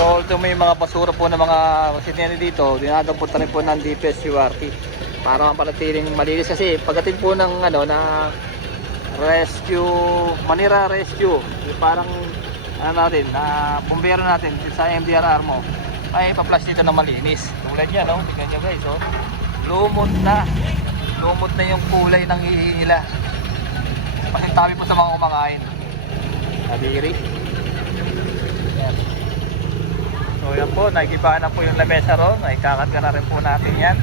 So ito may mga basura po ng mga sinene dito, dinadampot na rin po ng DPS URT para mapanatiling malinis kasi pagdating po ng ano na rescue, Manira Rescue, parang ano natin, bumbero natin sa MDRR mo ay pa-flush dito na malinis. Tulad yan, no? Tingnan nyo guys, oh. Lumot na yung kulay ng hihila. Pasintabi po sa mga kumakain. Nadiri. Yan. So yan po, nagibaan na po yung lamesa ron. Ikakat ka na rin po natin yan.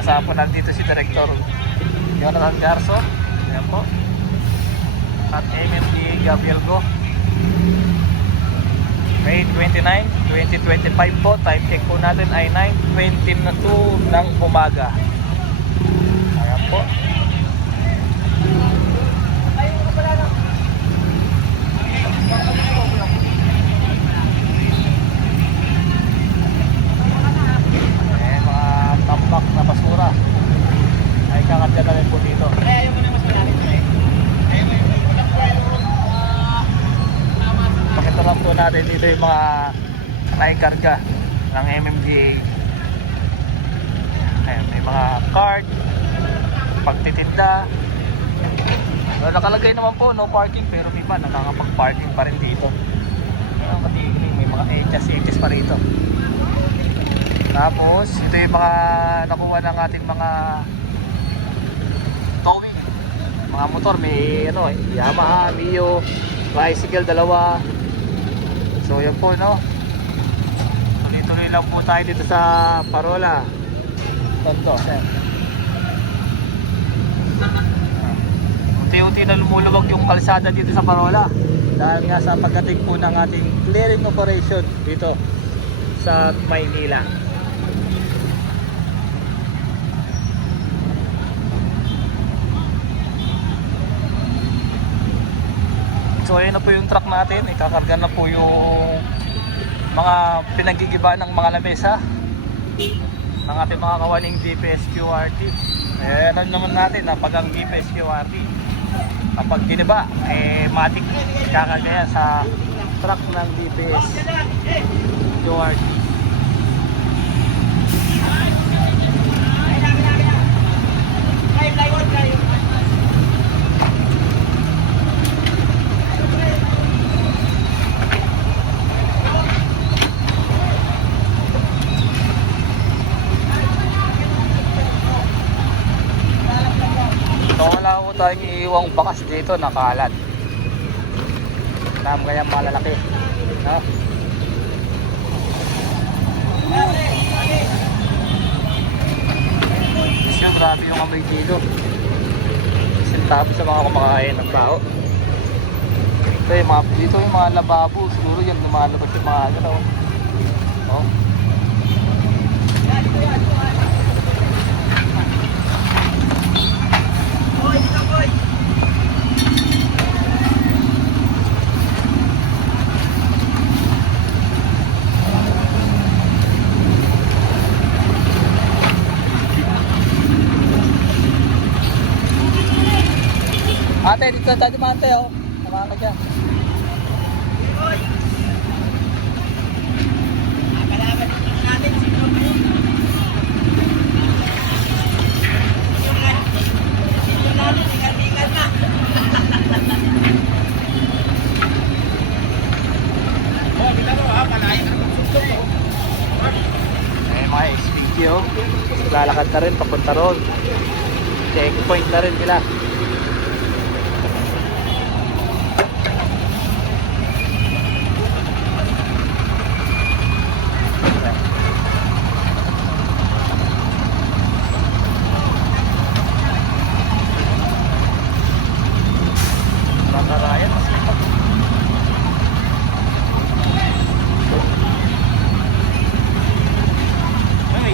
Kasama po nandito si Director Jonathan Garson. Yan po. At MMD Gabriel Go. May 29, 2025 po. Time check po natin ay 9:22 ng umaga. Ayan po. Ayan, mga tambak na basura ay kakadya na rin po dito. Pakita lang po natin dito yung mga naikarga ng MMDA. Ayan, may mga card, pagtitinda. So, nakalagay naman po no parking, pero may pa nakakapag-parking pa rin dito. Ayan, matigiling, may mga etyas pa rito. Tapos ito yung mga nakuha ng ating mga towing, mga motor. May ano, Yamaha, Mio, bicycle dalawa. So yan po, no, tuloy-tuloy lang po tayo dito sa Parola Tondo. Unti-unti na lumuluwag yung kalsada dito sa Parola dahil nga sa pagdating po ng ating clearing operation dito sa Maynila. So ayun na po yung truck natin, ikakarga na po yung mga pinagigiba ng mga lamesa ng ating mga kawaling DPS QRT. Eh ano naman natin, pag ang DPS QRT kapag giniba, matik ikakarga yan sa truck ng DPS QRT. Wala ko tayong iiwang bakas dito, nakalat. Tama kaya malalaki, no? Isyo, grabe yung amoy dito. Sintabi sa mga kumakain ng tao. Ito yung mga, dito yung mga lababo. Siguro yan lumalabas yung mga ano, no? Ate, dito tayo mante, oh. Samahan ka dyan. Mga SPG, oh. Lalakad na rin, papunta ron. Checkpoint na rin sila.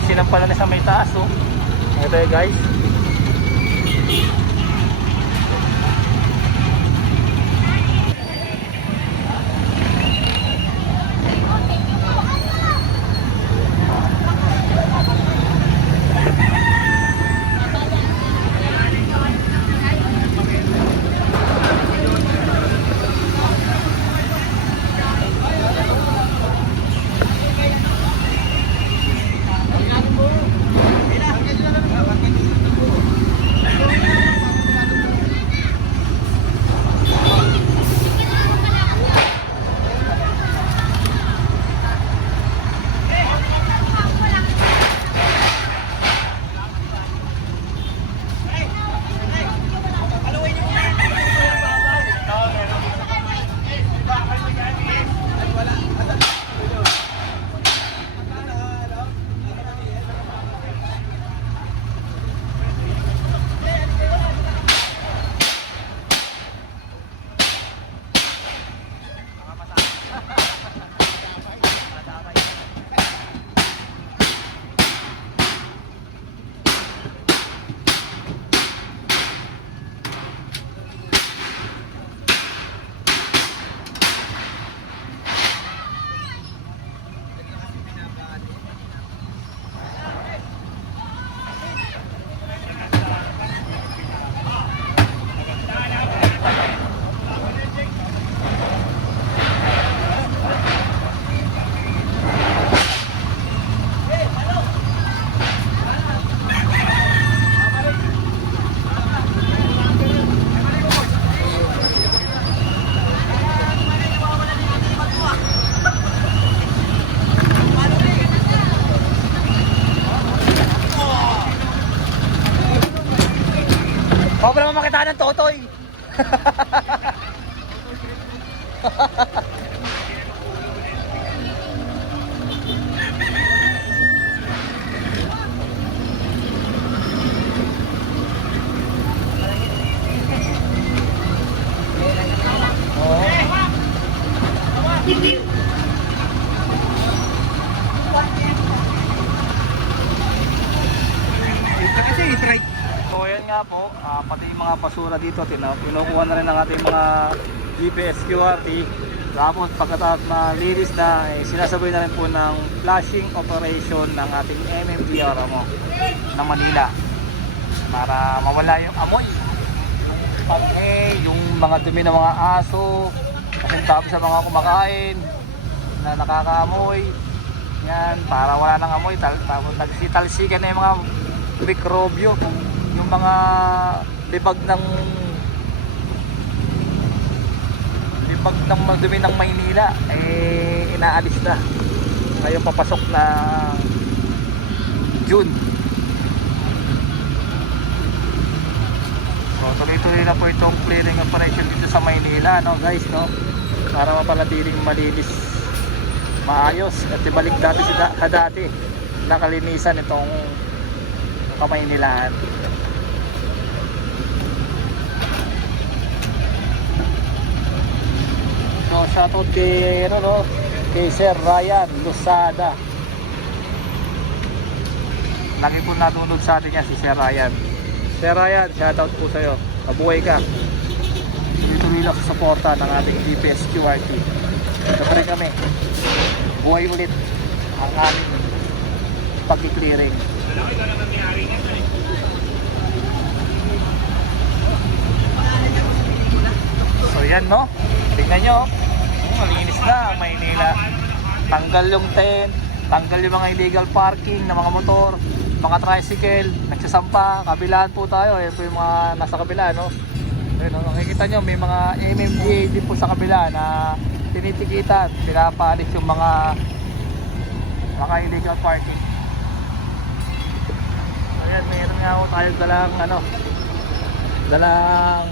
Sinampala na sa may taas, oh. Ito guys. Ganda ng Totoy. Kasi i-try. So ayan nga po, pati yung mga basura dito, pinukuha na rin ng ating mga GPS QRT. Tapos pagkatapos malinis na, sinasabay na rin po ng flushing operation ng ating MMDR ng Manila para mawala yung amoy, yung panghe, yung mga dumi ng mga aso, kasi tapos sa mga kumakain na nakakaamoy yan, para wala nang amoy. Tapos nagsitalsikan na yung mga mikrobyo, yung mga libag ng madumi ng Maynila inaalis na ngayong papasok na June. So tuloy-tuloy na po itong clearing operation dito sa Maynila, no guys, no, para mapanatiling malinis, maayos at ibalik dati sa dati nakalinisan itong Kamaynilaan. So shoutout kay kay Sir Ryan Lusada. Lagi po nanonood sa atin yan si Sir Ryan. Sir Ryan, shoutout po sa'yo. Mabuhay ka. Tuloy-tuloy lang sa suporta ng ating GPS QRT. Ito pa rin kami. Buhay ulit ang aming pag-clearing. So yan, no? Tingnan nyo, malinis na ang Maynila. Tanggal yung tent, tanggal yung mga illegal parking ng mga motor, mga tricycle, nagsasampa. Kabilaan po tayo, po yung mga nasa kabila, no? Ayun, no? Nakikita nyo, may mga MMDA din po sa kabila na tinitikitan, pinapalis yung mga illegal parking. Ayan, mayroon nga ako tayo dalang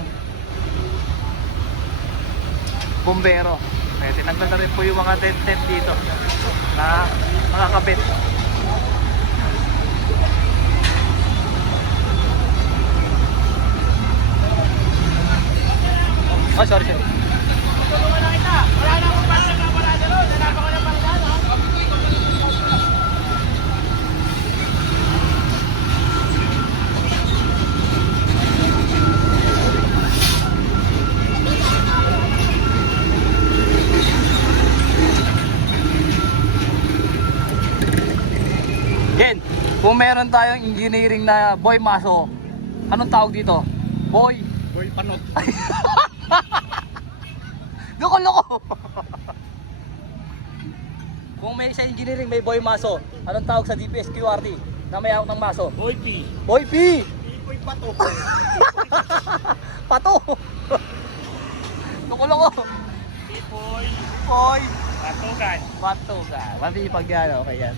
bumbero. Kaya tinanggal na rin po yung mga tent dito na makakabit. Oh, sorry. Tulungan na kita. Wala na akong pala na wala na ron. Nanapa ko na pala na. Ken, kung meron tayong engineering na boy maso, anong tawag dito? Boy Panot. Loko-loko. Kung may sa engineering may boy maso, anong tawag sa DPS QRT na may hawak ng maso? Boy P. Boy P. Boy Pato. Pato. Loko-loko. Boy. Boy. Patugan. Patugan. Mati pag yan, okay yan.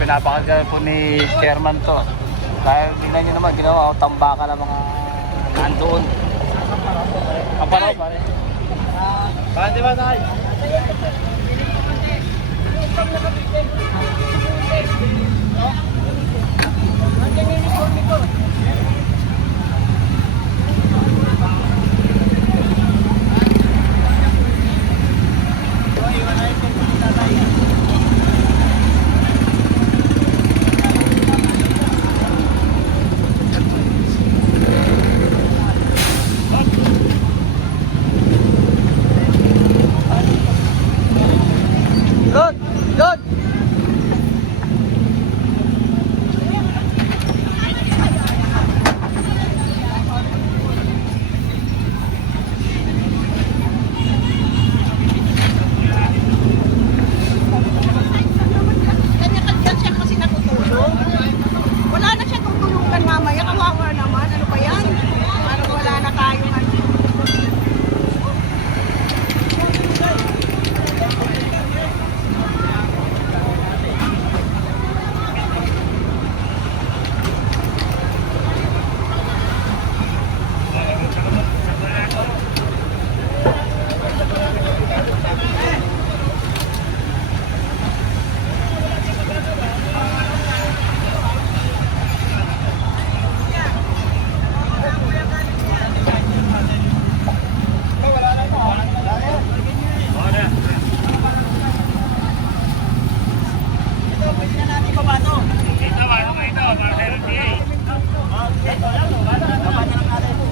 Pinapakagyan po ni chairman to. Dahil tingnan nyo naman, ginawa ko tambakan ng mga nandoon. Kaparaw pare. Pwede ba tayo? Good! Good! Kanya-kanya siya kasi natutulog. Wala na siya tutulungan mamaya. Kawawa naman. Ano ba yan? Parang wala na tayong ano.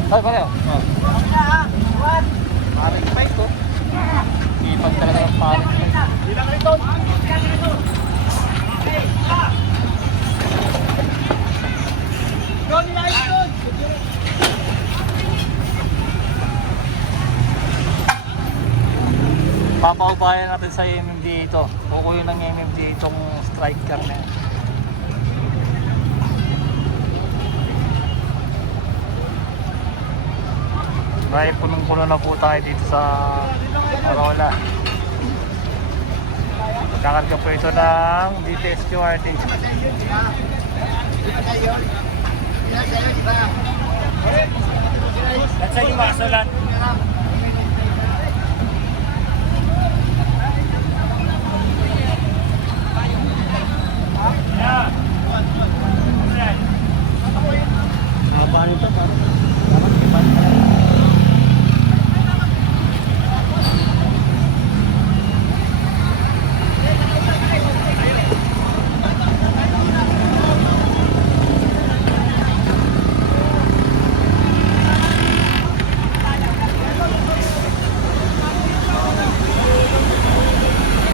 Ay, pareho. Oh. Paring spice to. Ipag talaga ng paring spice. Papaubayan natin sa MMD ito. Kukuyin ng MMD itong striker na yan. Dahil punong-puno na po tayo dito sa Arola. Kakarga po ito ng DPS QRT. That's how you muscle